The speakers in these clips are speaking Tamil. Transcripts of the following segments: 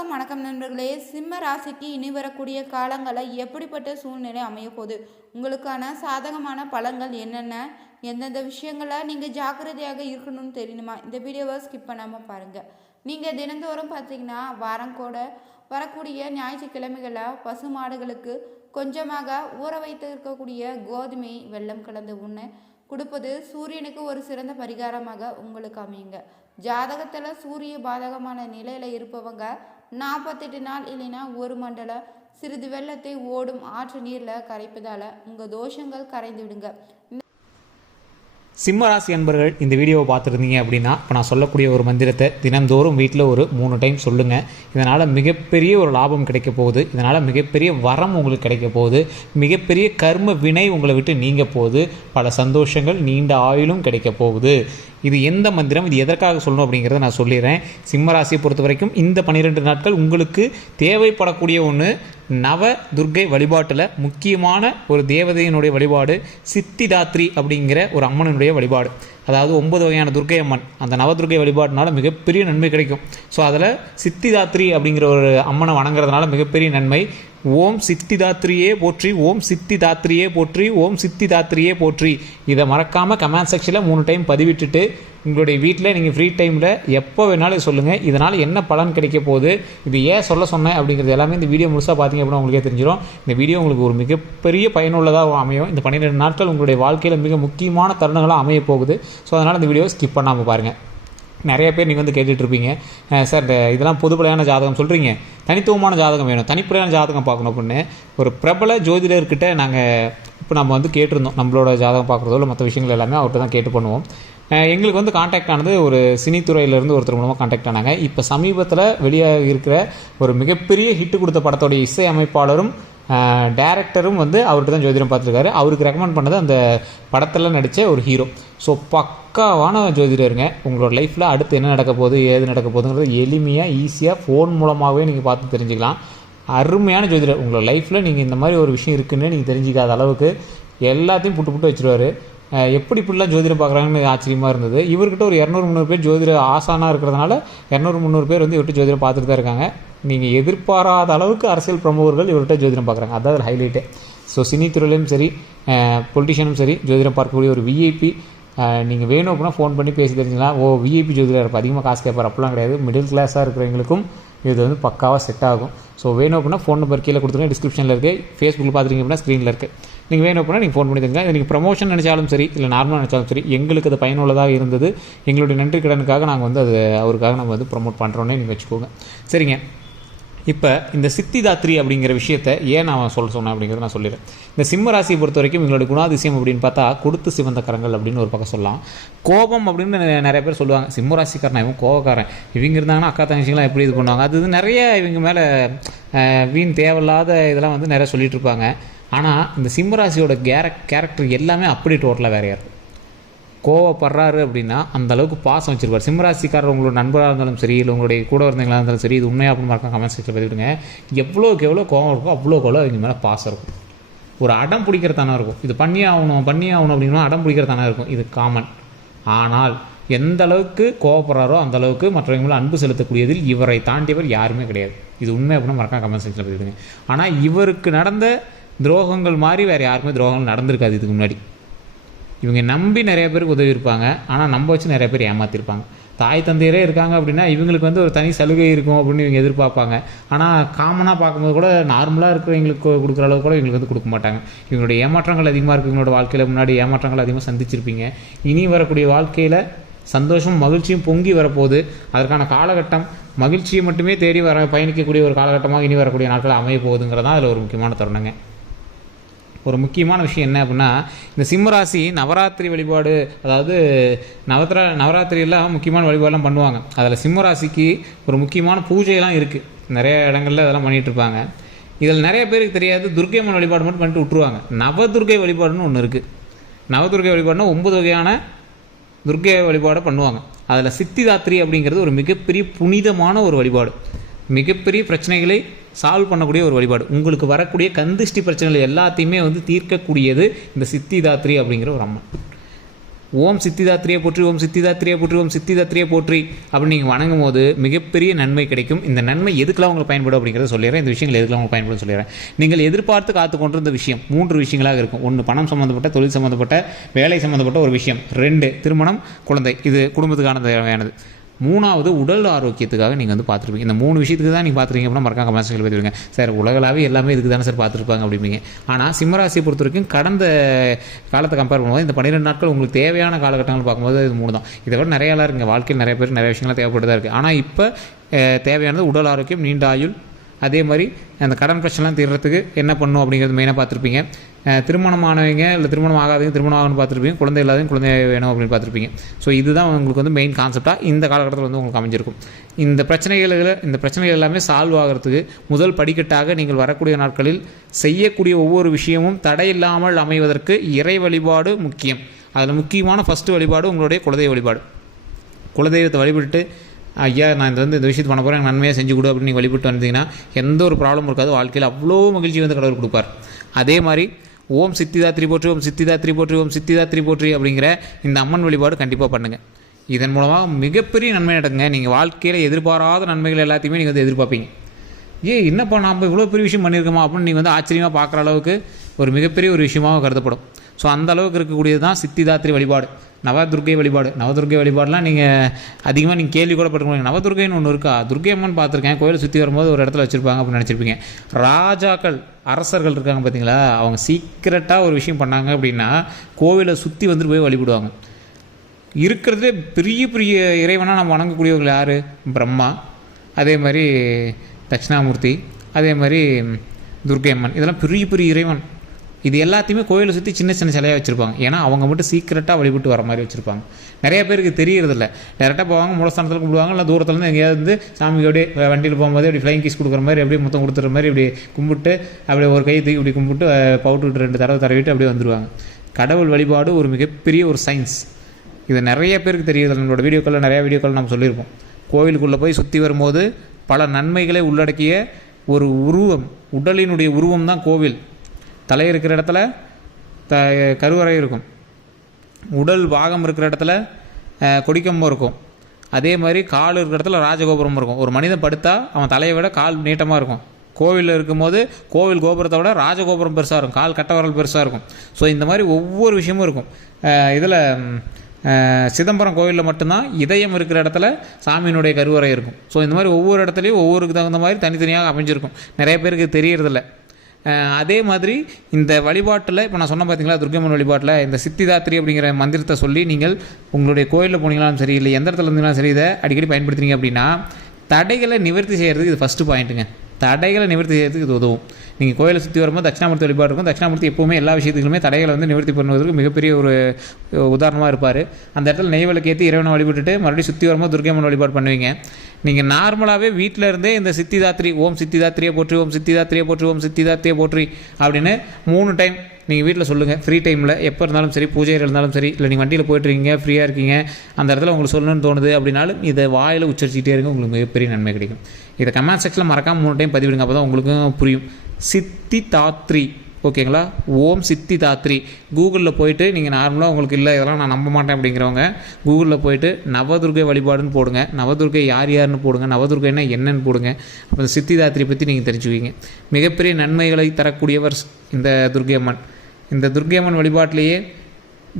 எல்லோருக்கும் வணக்கம் நண்பர்களே. சிம்ம ராசிக்கு இனி வரக்கூடிய காலங்களில் எப்படிப்பட்ட சூழ்நிலை அமையப்போகுது உங்களுக்கான சாதகமான பலங்கள் என்னென்ன? எந்தெந்த விஷயங்களை நீங்கள் ஜாக்கிரதையாக இருக்கணும்னு தெரியணுமா? இந்த வீடியோவை ஸ்கிப் பண்ணாமல் பாருங்கள் நீங்கள் தினந்தோறும் பார்த்தீங்கன்னா வாரம் கூட வரக்கூடிய ஞாயிற்றுக்கிழமைகளில் பசு மாடுகளுக்கு கொஞ்சமாக ஊற வைத்து இருக்கக்கூடிய கோதுமை வெள்ளம் கலந்த உண்ணு கொடுப்பது சூரியனுக்கு ஒரு சிறந்த பரிகாரமாக உங்களுக்கு அமையுங்க. ஜாதகத்தில் சூரிய பாதகமான நிலையில் இருப்பவங்க நாற்பத்தெட்டு நாள் இல்லைன்னா ஒரு மண்டல சிறிது வெள்ளத்தை ஓடும் ஆற்று நீரில் கரைப்பதால் உங்கள் தோஷங்கள் கரைந்து விடுங்க. சிம்மராசி அன்பர்கள் இந்த வீடியோவை பார்த்துருந்தீங்க அப்படின்னா இப்போ நான் சொல்லக்கூடிய ஒரு மந்திரத்தை தினந்தோறும் வீட்டில் ஒரு மூணு டைம் சொல்லுங்கள் இதனால் மிகப்பெரிய ஒரு லாபம் கிடைக்க போகுது. இதனால் மிகப்பெரிய வரம் உங்களுக்கு கிடைக்க போகுது. மிகப்பெரிய கர்ம வினை உங்களை விட்டு நீங்க போகுது. பல சந்தோஷங்கள் நீண்ட ஆயுளும் கிடைக்க போகுது. இது எந்த மந்திரம்? இது எதற்காக சொல்லணும் அப்படிங்கிறத நான் சொல்லிடுறேன். சிம்மராசியை பொறுத்த வரைக்கும் இந்த பன்னிரெண்டு நாட்கள் உங்களுக்கு தேவைப்படக்கூடிய ஒன்று நவ துர்க்கை வழிபாட்டில் முக்கியமான ஒரு தேவதையினுடைய வழிபாடு சித்திதாத்ரி அப்படிங்கிற ஒரு அம்மனுடைய வழிபாடு. அதாவது ஒன்பது வகையான துர்க்கை அம்மன். அந்த நவதுர்க்கை வழிபாட்டினால மிகப்பெரிய நன்மை கிடைக்கும். ஸோ அதில் சித்திதாத்ரி அப்படிங்கிற ஒரு அம்மனை வணங்குறதுனால மிகப்பெரிய நன்மை. ஓம் சித்திதாத்ரியே போற்றி ஓம் சித்திதாத்ரியே போற்றி ஓம் சித்திதாத்ரியே போற்றி. இதை மறக்காமல் கமெண்ட் செக்ஷனில் மூணு டைம் பதிவிட்டுட்டு உங்களுடைய வீட்டில் நீங்கள் ஃப்ரீ டைமில் எப்போ வேணாலும் சொல்லுங்கள் இதனால் என்ன பலன் கிடைக்க போகுது? இது ஏன் சொல்ல சொன்னேன் அப்படிங்கிறது எல்லாமே இந்த வீடியோ முழுசாக பார்த்தீங்க அப்படின்னா உங்களுக்கே தெரிஞ்சிடும் இந்த வீடியோ உங்களுக்கு ஒரு மிகப்பெரிய பயனுள்ளதாக அமையும். இந்த பன்னிரெண்டு நாட்கள் உங்களுடைய வாழ்க்கையில் மிக முக்கியமான தருணங்களாக அமைய போகுது. ஸோ அதனால் இந்த வீடியோ ஸ்கிப் பண்ணாமல் பாருங்கள் நிறைய பேர் நீங்கள் வந்து கேட்டுட்ருப்பீங்க சார் இந்த இதெல்லாம் பொதுப்படையான ஜாதகம் சொல்கிறீங்க தனித்துவமான ஜாதகம் வேணும். தனிப்படையான ஜாதகம் பார்க்கணும் அப்படின்னு. ஒரு பிரபல ஜோதிடர்கிட்ட நாங்கள் இப்போ நம்ம வந்து கேட்டிருந்தோம். நம்மளோட ஜாதகம் பார்க்குறதோ இல்லை மற்ற விஷயங்கள் எல்லாமே அவர்கிட்ட தான் கேட்டு பண்ணுவோம். எங்களுக்கு வந்து காண்டாக்ட் ஆனது ஒரு சினித்துறையிலேருந்து ஒருத்தர் மூலமாக காண்டாக்ட் ஆனாங்க. இப்போ சமீபத்தில் வெளியாக இருக்கிற ஒரு மிகப்பெரிய ஹிட் கொடுத்த படத்தோடைய இசை அமைப்பாளரும் டேரக்டரும் வந்து அவர்கிட்ட தான் ஜோதிடம் பார்த்துருக்காரு. அவருக்கு ரெக்கமெண்ட் பண்ணது அந்த படத்தில் நடித்த ஒரு ஹீரோ ஸோ பக்காவான ஜோதிடருங்க. உங்களோட லைஃப்பில் அடுத்து என்ன நடக்க போகுது ஏது நடக்க போகுதுங்கிறது எளிமையாக ஈஸியாக ஃபோன் மூலமாகவே நீங்கள் பார்த்து தெரிஞ்சுக்கலாம். அருமையான ஜோதிடர். உங்களோட லைஃப்பில் நீங்கள் இந்த மாதிரி ஒரு விஷயம் இருக்குன்னு நீங்கள் தெரிஞ்சிக்காத அளவுக்கு எல்லாத்தையும் புட்டு புட்டு வச்சுருவார். எப்படி இப்படிலாம் ஜோதிடம் பார்க்குறாங்கன்னு ஆச்சரியமாக இருந்தது. இவர்கிட்ட ஒரு இரநூறு முந்நூறு பேர் ஜோதிட ஆசானாக இருக்கிறதுனால இரநூறு முந்நூறு பேர் வந்து இவர்கிட்ட ஜோதிடம் பார்த்துட்டு தான் இருக்காங்க. நீங்கள் எதிர்பாராத அளவுக்கு அரசியல் பிரமுகர்கள் இவர்கிட்ட ஜோதிடம் பார்க்குறாங்க. அதான் ஒரு ஹைலைட்டே ஸோ சினித்துறையிலும் சரி பொலிட்டிஷியனும் சரி ஜோதிடம் பார்க்கக்கூடிய ஒரு விஐபி நீங்கள் வேணும் அப்படின்னா ஃபோன் பண்ணி பேசி தெரிஞ்சுக்கலாம். ஓ விஐபி ஜோதிடர் இப்போ அதிகமாக காசு கேட்பார். அப்படிலாம் கிடையாது. மிடில் கிளாஸாக இருக்கிறவங்களுக்கும் இது வந்து பக்காவாக செட் ஆகும். ஸோ வேணும் அப்படின்னா ஃபோன் நம்பர் கீழே கொடுத்துருங்க. டிஸ்கிரிப்ஷனில் இருக்குது ஃபேஸ்புக்கில் பார்த்துருங்க அப்படின்னா ஸ்க்ரீனில் இருக்குது நீங்கள் வேணும் அப்படின்னா நீங்கள் ஃபோன் பண்ணி தருங்க நீங்கள் ப்ரமோஷன் நினச்சாலும் சரி இல்லை நார்மலாக நினச்சாலும் சரி எங்களுக்கு அது பயனுள்ளதாக இருந்தது. எங்களுடைய நன்றி கடனுக்காக நாங்கள் வந்து அது அவருக்காக நம்ம வந்து ப்ரமோட் பண்ணுறோன்னே நீங்கள் வச்சுக்கோங்க. சரிங்க. இப்போ இந்த சித்திதாத்ரி அப்படிங்கிற விஷயத்தை ஏன் நான் சொல்ல சொன்னேன் அப்படிங்கிறத நான் சொல்லிடுறேன். இந்த சிம்ம ராசியை பொறுத்த வரைக்கும் எங்களுடைய குணாதிசயம் அப்படின்னு பார்த்தா கொடுத்து சிவந்த கரங்கள் அப்படின்னு ஒரு பக்கம் சொல்லலாம். கோபம் அப்படின்னு நிறைய பேர் சொல்லுவாங்க. சிம்ம ராசிக்காரன் இவன் கோபக்காரன் இவங்க இருந்தாங்கன்னா அக்கா தங்கச்சிங்களாம் எப்படி இது பண்ணுவாங்க? அது நிறைய இவங்க மேலே வீண் தேவையில்லாத இதெல்லாம் வந்து நிறைய சொல்லிட்டு இருப்பாங்க. ஆனால் இந்த சிம்ம ராசியோட கேரக் கேரக்டர் எல்லாமே அப்படி டோட்டலாக வேறையாக இருக்கும் கோவப்படுறாரு அப்படின்னா அந்த அளவுக்கு பாசம் வச்சிருப்பார். சிம்மராசிக்காரர் உங்களோட நண்பராக இருந்தாலும் சரி இல்லை உங்களுடைய கூட இருந்தவங்களா இருந்தாலும் சரி இது உண்மையாக அப்படின்னு மறக்காம கமெண்ட் செக்ஷன் பதிவிடுங்க. எவ்வளோக்கு எவ்வளோ கோவம் இருக்கோ அவ்வளோக்கு எவ்வளோ இவங்க மேலே பாசம் இருக்கும். ஒரு அடம் பிடிக்கிறதானா இருக்கும். இது பண்ணியே ஆகணும் பண்ணி ஆகணும் அப்படின்னா அடம் பிடிக்கிறதானா இருக்கும். இது காமன் ஆனால் எந்த அளவுக்கு கோவப்படுறாரோ அந்த அளவுக்கு மற்றவங்க மேலே அன்பு செலுத்தக்கூடியதில் இவரை தாண்டியவர் யாருமே கிடையாது. இது உண்மை அப்படின்னா மறக்காம கமெண்ட் செக்ஷனில் பதிவிடுங்க. ஆனால் இவருக்கு நடந்த துரோகங்கள் மாதிரி வேறு யாருக்குமே துரோகங்கள் நடந்திருக்காது இதுக்கு முன்னாடி. இவங்க நம்பி நிறைய பேருக்கு உதவி இருப்பாங்க. ஆனால் நம்ப வச்சு நிறைய பேர் ஏமாத்திருப்பாங்க. தாய் தந்தையரே இருக்காங்க அப்படின்னா இவங்களுக்கு வந்து ஒரு தனி சலுகை இருக்கும் அப்படின்னு இவங்க எதிர்பார்ப்பாங்க. ஆனால் காமனாக பார்க்கும்போது கூட நார்மலாக இருக்கிறவங்களுக்கு கொடுக்குற அளவுக்கு கூட இவங்களுக்கு வந்து கொடுக்க மாட்டாங்க. இவங்களோட ஏமாற்றங்கள் அதிகமாக இருக்குது இவங்களோட வாழ்க்கையில் முன்னாடி ஏமாற்றங்கள் அதிகமாக சந்திச்சிருப்பீங்க. இனி வரக்கூடிய வாழ்க்கையில் சந்தோஷம் மகிழ்ச்சியும் பொங்கி வரப்போகுது. அதற்கான காலகட்டம் மகிழ்ச்சியை மட்டுமே தேடி வர பயணிக்கக்கூடிய ஒரு காலகட்டமாக இனி வரக்கூடிய நாட்கள் அமைய போகுதுங்கிறதான் அதில் ஒரு முக்கியமான தருணங்க. ஒரு முக்கியமான விஷயம் என்ன அப்படின்னா இந்த சிம்மராசி நவராத்திரி வழிபாடு அதாவது நவத்திர நவராத்திரியெல்லாம் முக்கியமான வழிபாடெலாம் பண்ணுவாங்க. அதில் சிம்மராசிக்கு ஒரு முக்கியமான பூஜையெல்லாம் இருக்குது நிறைய இடங்கள்ல அதெல்லாம் பண்ணிகிட்டு இருப்பாங்க இதில் நிறைய பேருக்கு தெரியாது துர்க்கை அம்மன் வழிபாடு மட்டும் பண்ணிட்டு விட்ருவாங்க நவதுர்க்கை வழிபாடுன்னு ஒன்று இருக்குது நவதுர்க்கை வழிபாடுனா ஒன்பது வகையான துர்க்கை வழிபாடை பண்ணுவாங்க. அதில் சித்திதாத்திரி அப்படிங்கிறது ஒரு மிகப்பெரிய புனிதமான ஒரு வழிபாடு. மிகப்பெரிய பிரச்சனைகளை சால்வ் பண்ணக்கூடிய ஒரு வழிபாடு. உங்களுக்கு வரக்கூடிய கந்திஷ்டி பிரச்சனைகள் எல்லாத்தையுமே வந்து தீர்க்கக்கூடியது இந்த சித்திதாத்ரி அப்படிங்கிற ஒரு அம்மன். ஓம் சித்திதாத்ரியை போற்றி ஓம் சித்திதாத்ரியை போற்றி ஓம் சித்திதாத்ரியை போற்றி அப்படின்னு நீங்கள் வணங்கும் போது மிகப்பெரிய நன்மை கிடைக்கும். இந்த நன்மை எதுக்கெல்லாம் உங்களுக்கு பயன்படும் அப்படிங்கிறத சொல்லிடுறேன். இந்த விஷயங்கள் எதுக்கெல்லாம் உங்களுக்கு பயன்படும் சொல்லிடுறேன். நீங்கள் எதிர்பார்த்து காத்து கொண்டிருந்த விஷயம் மூன்று விஷயங்களாக இருக்கும். ஒன்று பணம் சம்மந்தப்பட்ட தொழில் சம்மந்தப்பட்ட வேலை சம்மந்தப்பட்ட ஒரு விஷயம். ரெண்டு திருமணம் குழந்தை. இது குடும்பத்துக்கான தேவையானது. மூணாவது உடல் ஆரோக்கியத்துக்காக நீங்கள் வந்து பார்த்துருப்பீங்க. இந்த மூணு விஷயத்துக்கு தான் நீங்கள் பார்த்துருக்கீங்க அப்படின்னா மறக்காம கமெண்ட்ஸ்கள் பதிவிடுங்க சார் உலகளாவே எல்லாமே இதுக்கு தானே சார் பார்த்துருப்பாங்க அப்படிம்பீங்க. ஆனால் சிம்மராசியை பொறுத்த வரைக்கும் கடந்த காலத்தை கம்பேர் பண்ணும்போது இந்த பன்னிரெண்டு நாட்கள் உங்களுக்கு தேவையான காலகட்டங்கள் பார்க்கும்போது இது மூணு தான். இதை விட நிறைய எல்லாம் இருக்குங்க. வாழ்க்கையில் நிறைய பேர் நிறைய விஷயங்கள்லாம் தேவைப்பட்டு தான் இருக்குது ஆனால் இப்போ தேவையானது உடல் ஆரோக்கியம் நீண்ட ஆயுள் அதே மாதிரி அந்த கடன் பிரச்சனைலாம் தீர்றதுக்கு என்ன பண்ணும் அப்படிங்கிறது மெயினாக பார்த்துருப்பீங்க. திருமணம் ஆனவங்க இல்லை திருமணம் ஆகாதவங்க திருமணம் ஆகணும்னு பார்த்துருப்பீங்க. குழந்தை இல்லாதவங்க குழந்தை வேணும் அப்படின்னு பார்த்துருப்பீங்க. ஸோ இதுதான் உங்களுக்கு வந்து மெயின் கான்செப்டாக இந்த காலகட்டத்தில் வந்து உங்களுக்கு அமைஞ்சிருக்கும். இந்த பிரச்சனைகளில் இந்த பிரச்சனைகள் எல்லாமே சால்வ் ஆகிறதுக்கு முதல் படிக்கட்டாக நீங்கள் வரக்கூடிய நாட்களில் செய்யக்கூடிய ஒவ்வொரு விஷயமும் தடையில்லாமல் அமைவதற்கு இறை வழிபாடு முக்கியம். அதில் முக்கியமான ஃபஸ்ட்டு வழிபாடு உங்களுடைய குலதெய்வ வழிபாடு. குலதெய்வத்தை வழிபட்டு ஐயா நான் இந்த வந்து இந்த விஷயத்து பண்ண போகிறேன் எனக்கு நன்மையாக செஞ்சு கொடு அப்படின்னு நீங்கள் வழிபட்டு வந்தீங்கன்னா எந்த ஒரு ப்ராப்ளம் இருக்காது. வாழ்க்கையில் அவ்வளோ மகிழ்ச்சி வந்து கடவுள் கொடுப்பார். அதே மாதிரி ஓம் சித்திதாத்திரி போற்றி ஓம் சித்திதாத்திரி போற்றி ஓம் சித்திதாத்திரி போற்றி அப்படிங்கிற இந்த அம்மன் வழிபாடு கண்டிப்பாக பண்ணுங்கள் இதன் மூலமாக மிகப்பெரிய நன்மை நடக்குங்க. நீங்கள் வாழ்க்கையில் எதிர்பாராத நன்மைகள் எல்லாத்தையுமே நீங்கள் வந்து எதிர்பார்ப்பீங்க. ஏ என்னப்பா நாம் இவ்வளோ பெரிய விஷயம் பண்ணியிருக்கோமா அப்படின்னு நீங்கள் வந்து ஆச்சரியமாக பார்க்குற அளவுக்கு ஒரு மிகப்பெரிய ஒரு விஷயமாக கருதப்படும். ஸோ அந்த அளவுக்கு இருக்கக்கூடியது தான் சித்திதாத்திரி வழிபாடு. நவதுர்கை வழிபாடு. நவதுர்க்கை வழிபாடுலாம் நீங்கள் அதிகமாக நீங்கள் கேள்வி கூட பட்டிருக்கீங்க நவதுர்கைன்னு ஒன்று இருக்கா? துர்க்கை அம்மன் பார்த்துருக்கேன். கோயிலை சுற்றி வரும்போது ஒரு இடத்துல வச்சுருப்பாங்க அப்படின்னு நினச்சிருப்பீங்க. ராஜாக்கள் அரசர்கள் இருக்காங்க பார்த்தீங்களா அவங்க சீக்கிரட்டாக ஒரு விஷயம் பண்ணாங்க அப்படின்னா கோவிலை சுற்றி வந்துட்டு போய் வழிபடுவாங்க. இருக்கிறதுலே பெரிய பெரிய இறைவனாக நம்ம வணங்கக்கூடியவர்கள் யார்? பிரம்மா. அதே மாதிரி தட்சிணாமூர்த்தி. அதே மாதிரி துர்க்கை அம்மன் இதெல்லாம் பெரிய பெரிய இறைவன். இது எல்லாத்தையுமே கோயிலை சுற்றி சின்ன சின்ன சிலையாக வச்சுருப்பாங்க. ஏன்னா அவங்க மட்டும் சீக்கிரட்டாக வழிபட்டு வர மாதிரி வச்சுருப்பாங்க. நிறைய பேருக்கு தெரியறதில்ல. டேரெக்டாக போவாங்க மூலஸ்தானத்தில் கும்பிடுவாங்க இல்லை தூரத்துலேருந்து எங்கேயாவது வந்து சாமிக்கு அப்படியே வண்டியில் போகும்போது அப்படி ஃப்ளைங் கிஸ் கொடுக்குற மாதிரி அப்படியே மொத்தம் கொடுத்துற மாதிரி இப்படி கும்பிட்டு அப்படியே ஒரு கை தூக்கி இப்படி கும்பிட்டு பவுட்டு ரெண்டு தடவை தடவிட்டு அப்படியே வந்துடுவாங்க கடவுள் வழிபாடு ஒரு மிகப்பெரிய ஒரு சயின்ஸ் இது நிறைய பேருக்கு தெரியுது. நம்மளோட வீடியோக்களில் நிறைய வீடியோக்கள் நம்ம சொல்லியிருப்போம். கோவிலுக்குள்ளே போய் சுற்றி வரும்போது பல நன்மைகளை உள்ளடக்கிய ஒரு உருவம் உடலினுடைய உருவம் தான் கோவில். தலை இருக்கிற இடத்துல த கருவறை இருக்கும். உடல் பாகம் இருக்கிற இடத்துல கொடிக்கம்பம் இருக்கும். அதே மாதிரி கால் இருக்கிற இடத்துல ராஜகோபுரம் இருக்கும். ஒரு மனிதன் படுத்தா அவன் தலையை விட கால் நீட்டமாக இருக்கும். கோவிலில் இருக்கும்போது கோவில் கோபுரத்தை விட ராஜகோபுரம் பெருசாக இருக்கும். கால் கட்டவரல் பெருசாக இருக்கும். ஸோ இந்த மாதிரி ஒவ்வொரு விஷயமும் இருக்கும். இதில் சிதம்பரம் கோவிலில் மட்டும்தான் இதயம் இருக்கிற இடத்துல சாமியினுடைய கருவறை இருக்கும். ஸோ இந்த மாதிரி ஒவ்வொரு இடத்துலையும் ஒவ்வொருக்கு தகுந்த மாதிரி தனித்தனியாக அமைஞ்சிருக்கும். நிறைய பேருக்கு தெரியறதில்ல. அதே மாதிரி இந்த வழிபாட்டில் இப்போ நான் சொன்ன பார்த்தீங்களா துர்க்கம்மன் வழிபாட்டில் இந்த சித்திதாத்திரி அப்படிங்கிற மந்திரத்தை சொல்லி நீங்கள் உங்களுடைய கோயிலில் போனீங்களாலும் சரி இல்லை எந்த இடத்துல இருந்தீங்களாலும் சரி இதை அடிக்கடி பயன்படுத்துனீங்க அப்படின்னா தடைகளை நிவர்த்தி செய்கிறதுக்கு இது ஃபஸ்ட்டு பாயிண்ட்டுங்க தடைகளை நிவர்த்தி செய்கிறதுக்கு இது உதவும். நீங்கள் கோயிலை சுற்றி வரும்போது தட்சிணாமூர்த்தி வழிபாடு இருக்கும். தட்சிணாமூர்த்தி எப்போவுமே எல்லா விஷயத்துக்குமே தடைகளை வந்து நிவர்த்தி பண்ணுவதற்கு மிகப்பெரிய ஒரு உதாரணமாக இருப்பார். அந்த இடத்துல நெய்வலுக்கு ஏற்றி இறைவனை வழிபட்டுட்டு மறுபடியும் சுற்றி வரும்போது துர்க்கையம்மன் வழிபாடு பண்ணுவீங்க. நீங்கள் நார்மலாகவே வீட்டில் இருந்தே இந்த சித்திதாத்திரி ஓம் சித்திதாத்திரியை போற்றி ஓம் சித்திதாத்திரியை போற்றி ஓம் சித்திதாத்திரியை போற்றி அப்படின்னு மூணு டைம் நீங்கள் வீட்டில் சொல்லுங்கள் ஃப்ரீ டைமில் எப்போ இருந்தாலும் சரி பூஜையில் இருந்தாலும் சரி இல்லை நீங்கள் வண்டியில் போயிட்டுருக்கீங்க ஃப்ரீயாக இருக்கீங்க அந்த இடத்துல உங்களுக்கு சொல்லணும்னு தோணுது அப்படின்னாலும் இதை வாயில் உச்சரிச்சிக்கிட்டே இருங்க. உங்களுக்கு மிகப்பெரிய நன்மை கிடைக்கும். இதை கமெண்ட் செக்ஷனில் மறக்காமல் மூணு டைம் பதிவிடுங்க. அப்போ தான் உங்களுக்கும் புரியும். சித்தி தாத்ரி ஓகேங்களா? ஓம் சித்தி தாத்ரி கூகுளில் போயிட்டு நீங்கள் நார்மலாக உங்களுக்கு இல்லை இதெல்லாம் நான் நம்ப மாட்டேன் அப்படிங்கிறவங்க கூகுளில் போயிட்டு நவதுர்கை வழிபாடுன்னு போடுங்க. நவதுர்கை யார் யாருன்னு போடுங்க. நவதுர்கைன்னா என்னன்னு போடுங்க. அப்போ இந்த சித்தி தாத்ரி பற்றி நீங்கள் தெரிஞ்சுக்குவீங்க. மிகப்பெரிய நன்மைகளை தரக்கூடியவர் இந்த துர்கையம்மன். அம்மன் இந்த துர்க்கை அம்மன் வழிபாட்டிலேயே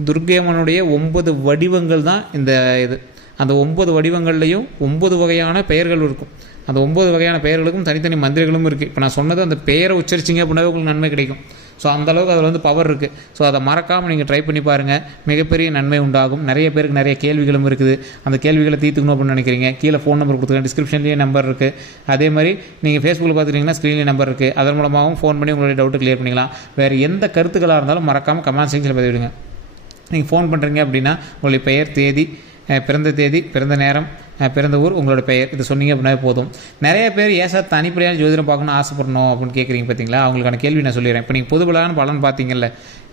துர்கையம்மனுடைய ஒன்பது வடிவங்கள் தான் இந்த இது. அந்த ஒம்பது வடிவங்கள்லையும் ஒம்பது வகையான பெயர்கள் இருக்கும். அந்த ஒம்பது வகையான பெயர்களுக்கும் தனித்தனி மந்திரங்களும் இருக்குது இப்போ நான் சொன்னது அந்த பெயரை உச்சரிச்சிங்க அப்படின்னாவே உங்களுக்கு நன்மை கிடைக்கும். ஸோ அந்தளவுக்கு அதில் வந்து பவர் இருக்குது ஸோ அதை மறக்காமல் நீங்கள் ட்ரை பண்ணி பாருங்கள் மிகப்பெரிய நன்மை உண்டாகும். நிறைய பேருக்கு நிறைய கேள்விகளும் இருக்குது. அந்த கேள்விகளை தீர்த்துக்கணும் அப்படின்னு நினைக்கிறீங்க. கீழே ஃபோன் நம்பர் கொடுத்துருக்கேன் டிஸ்கிரிப்ஷன்லேயே நம்பர் இருக்குது அதே மாதிரி நீங்கள் ஃபேஸ்புக்கில் பார்த்துட்டிங்கன்னா ஸ்க்ரீன்லேயே நம்பர் இருக்குது அதன் மூலமாகவும் ஃபோன் பண்ணி உங்களுடைய டவுட்டு கிளியர் பண்ணிக்கலாம். வேறு எந்த கருத்துக்களாக இருந்தாலும் மறக்காமல் கமெண்ட் செக்ஷனில் பதிவிடுங்க. நீங்கள் ஃபோன் பண்ணுறீங்க அப்படின்னா உங்களுடைய பெயர் தேதி பிறந்த தேதி பிறந்த நேரம் பிறந்த ஊர் உங்களோட பெயர் இது சொன்னீங்க அப்படின்னாவே போதும். நிறைய பேர் ஏன் சார் தனிப்படையான ஜோதிடம் பார்க்கணும்னு ஆசைப்படணும் அப்படின்னு கேட்குறீங்க பார்த்தீங்களா அவங்களுக்கான கேள்வி நான் சொல்லிடுறேன். இப்போ நீங்கள் பொதுபலான பலன் பார்த்தீங்கல்ல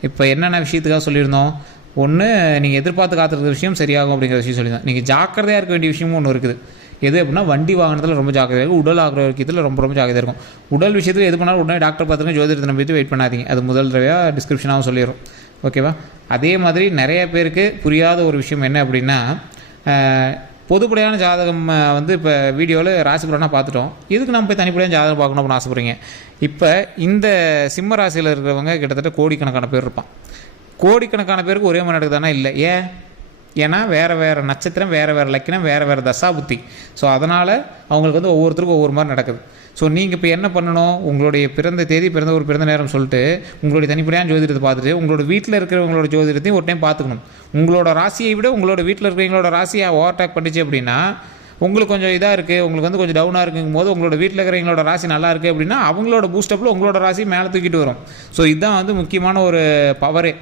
இப்போ என்னென்ன விஷயத்துக்காக சொல்லியிருந்தோம்? ஒன்று நீங்கள் எதிர்பார்த்து காத்திருக்கிற விஷயம் சரியாகும் அப்படிங்கிற விஷயம் சொல்லியிருந்தோம். நீங்கள் ஜாக்கிரதையாக இருக்க வேண்டிய விஷயமும் ஒன்று இருக்குது. எது அப்படின்னா வண்டி வாகனத்தில் ரொம்ப ஜாக்கிரதையாக இருக்கும். உடல் ஆரோக்கியத்தில் ரொம்ப ரொம்ப ஜாக்கிரதையாக இருக்கும். உடல் விஷயத்தில் எது பண்ணாலும் உடனே டாக்டர் பார்த்துருங்க ஜோதிடத்தை நம்பிட்டு வெயிட் பண்ணாதீங்க. அது முதல் தடவையாக டிஸ்கிரிப்ஷனாகவும் சொல்லிடும் ஓகேவா? அதே மாதிரி நிறைய பேருக்கு புரியாத ஒரு விஷயம் என்ன அப்படின்னா பொதுப்படையான ஜாதகம் வந்து இப்போ வீடியோவில் ராசி பார்த்துட்டோம். இதுக்கு நம்ம போய் தனிப்படையான ஜாதகம் பார்க்கணும் அப்படின்னு ஆசைப்படுறீங்க? இப்போ இந்த சிம்ம ராசியில் இருக்கிறவங்க கிட்டத்தட்ட கோடிக்கணக்கான பேர் இருப்பான் கோடிக்கணக்கான பேருக்கு ஒரே மாதிரி நடக்குதானா இல்லை. ஏன்? ஏன்னா வேறு வேறு நட்சத்திரம் வேறு வேறு லக்கினம் வேறு வேறு தசாபுத்தி. ஸோ அதனால் அவங்களுக்கு வந்து ஒவ்வொருத்தருக்கும் ஒவ்வொரு மாதிரி நடக்குது. ஸோ நீங்கள் இப்போ என்ன பண்ணணும்? உங்களுடைய பிறந்த தேதி பிறந்த ஒரு பிறந்த நேரம் சொல்லிட்டு உங்களுடைய தனிப்படையான ஜோதிடத்தை பார்த்துட்டு உங்களோட வீட்டில் இருக்கிறவங்களோட ஜோதிடத்தையும் ஒரு டைம் பார்த்துக்கணும். உங்களோட ராசியை விட உங்களோட வீட்டில் இருக்கிறவங்களோட ராசியை ஓவர்டேக் பண்ணிச்சு அப்படின்னா உங்களுக்கு கொஞ்சம் இதாக இருக்குது உங்களுக்கு வந்து கொஞ்சம் டவுனாக இருக்குங்கும் போது உங்களோட வீட்டில் இருக்கிறவங்களோட ராசி நல்லா இருக்குது அப்படின்னா அவங்களோட பூஸ்டப்பில் உங்களோட ராசி மேலே தூக்கிட்டு வரும். ஸோ இதுதான் வந்து முக்கியமான ஒரு பவரே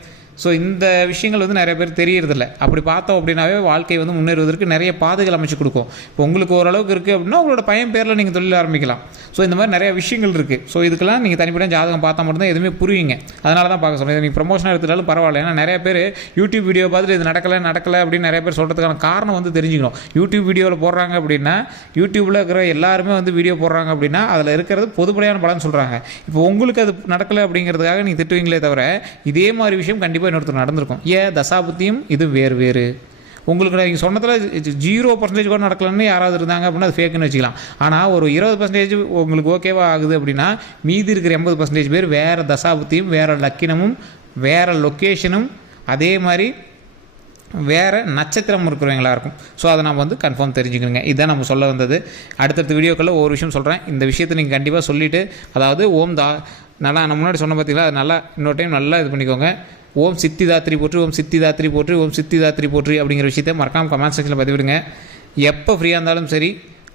ஸோ இந்த விஷயங்கள் வந்து நிறைய பேர் தெரியறதில்ல. அப்படி பார்த்தோம் அப்படின்னாவே வாழ்க்கை வந்து முன்னேறுவதற்கு நிறைய பாதைகள் அமைச்சு கொடுக்கும். இப்போ உங்களுக்கு ஓரளவுக்கு இருக்குது அப்படின்னா உங்களோட பையன் பேரில் நீங்கள் தொழில் ஆரம்பிக்கலாம். ஸோ இந்த மாதிரி நிறைய விஷயங்கள் இருக்குது ஸோ இதுக்கெல்லாம் நீங்கள் தனிப்பட்ட ஜாதகம் பார்த்தா மட்டும்தான் எதுவுமே புரியுங்க. அதனால தான் பார்க்க சொன்னேன் நீங்கள் ப்ரொமோஷனாக எடுத்துட்டாலும் பரவாயில்ல. ஏன்னா நிறைய பேர் யூடியூப் வீடியோ பார்த்துட்டு இது நடக்கலை நடக்கலை அப்படின்னு நிறைய பேர் சொல்கிறதுக்கான காரணம் வந்து தெரிஞ்சுக்கணும். யூடியூப் வீடியோவில் போடுறாங்க அப்படின்னா யூடியூப்பில் இருக்கிற எல்லாருமே வந்து வீடியோ போடுறாங்க அப்படின்னா அதில் இருக்கிறது பொதுப்படையான பலன் சொல்கிறாங்க இப்போ உங்களுக்கு அது நடக்கலை அப்படிங்கிறதுக்காக நீங்கள் திட்டுவீங்களே தவிர இதே மாதிரி விஷயம் கண்டிப்பாக இன்னொருத்தர் நடந்திருக்கும். ஏன் தசாபுத்தியும் இது வேறு வேறு. உங்களுக்கு நீங்கள் சொன்னதில் ஜீரோ பர்சன்டேஜ் கூட நடக்கலன்னு யாராவது இருந்தாங்க அப்படின்னா அது ஃபேக்குன்னு வச்சுக்கலாம். ஆனால் ஒரு இருபது பர்சன்டேஜ் உங்களுக்கு ஓகேவா ஆகுது அப்படின்னா மீதி இருக்கிற எண்பது பர்சன்டேஜ் பேர் வேறு தசாபுத்தியும் வேறு லக்கினமும் வேறு லொக்கேஷனும் அதே மாதிரி வேறு நட்சத்திரம் இருக்கிறவங்களா இருக்கும் ஸோ அதை நம்ம வந்து கன்ஃபார்ம் தெரிஞ்சுக்கணுங்க. இதுதான் நம்ம சொல்ல வந்தது. அடுத்தடுத்த வீடியோக்களில் ஒரு விஷயம் சொல்கிறேன் இந்த விஷயத்தை நீங்கள் கண்டிப்பாக சொல்லிவிட்டு அதாவது ஓம் தா நல்லா நான் முன்னாடி சொன்ன பார்த்தீங்களா அது நல்லா இன்னொரு டைம் நல்லா இது பண்ணிக்கோங்க. ஓம் சித்தி தாத்திரி போற்று ஓம் சித்தி தாத்திரி போற்று ஓம் சித்தி தாத்திரி போற்று அப்படிங்கிற விஷயத்தை மறக்காமல் கமெண்ட் செக்ஷனில் பதிவிடுங்க. எப்போ ஃப்ரீயாக இருந்தாலும் சரி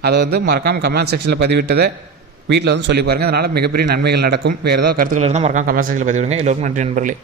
அதை வந்து மறக்காமல் கமெண்ட் செக்ஷனில் பதிவிட்டதை வீட்டில் வந்து சொல்லி பாருங்கள் அதனால் மிகப்பெரிய நன்மைகள் நடக்கும். வேறு ஏதாவது கருத்துக்கள் இருந்தால் மறக்காமல் கமெண்ட் செக்ஷனில் பதிவிடுங்க. எல்லோருக்கும் நன்றி நண்பர்களே.